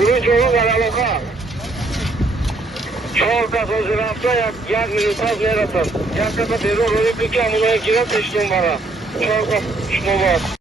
Uručovu Galaloka. Čovka sa žirafta, jak minuta zneratan. Jak kada beru roli pika, muna je kira teštom bara. Čovka šmova.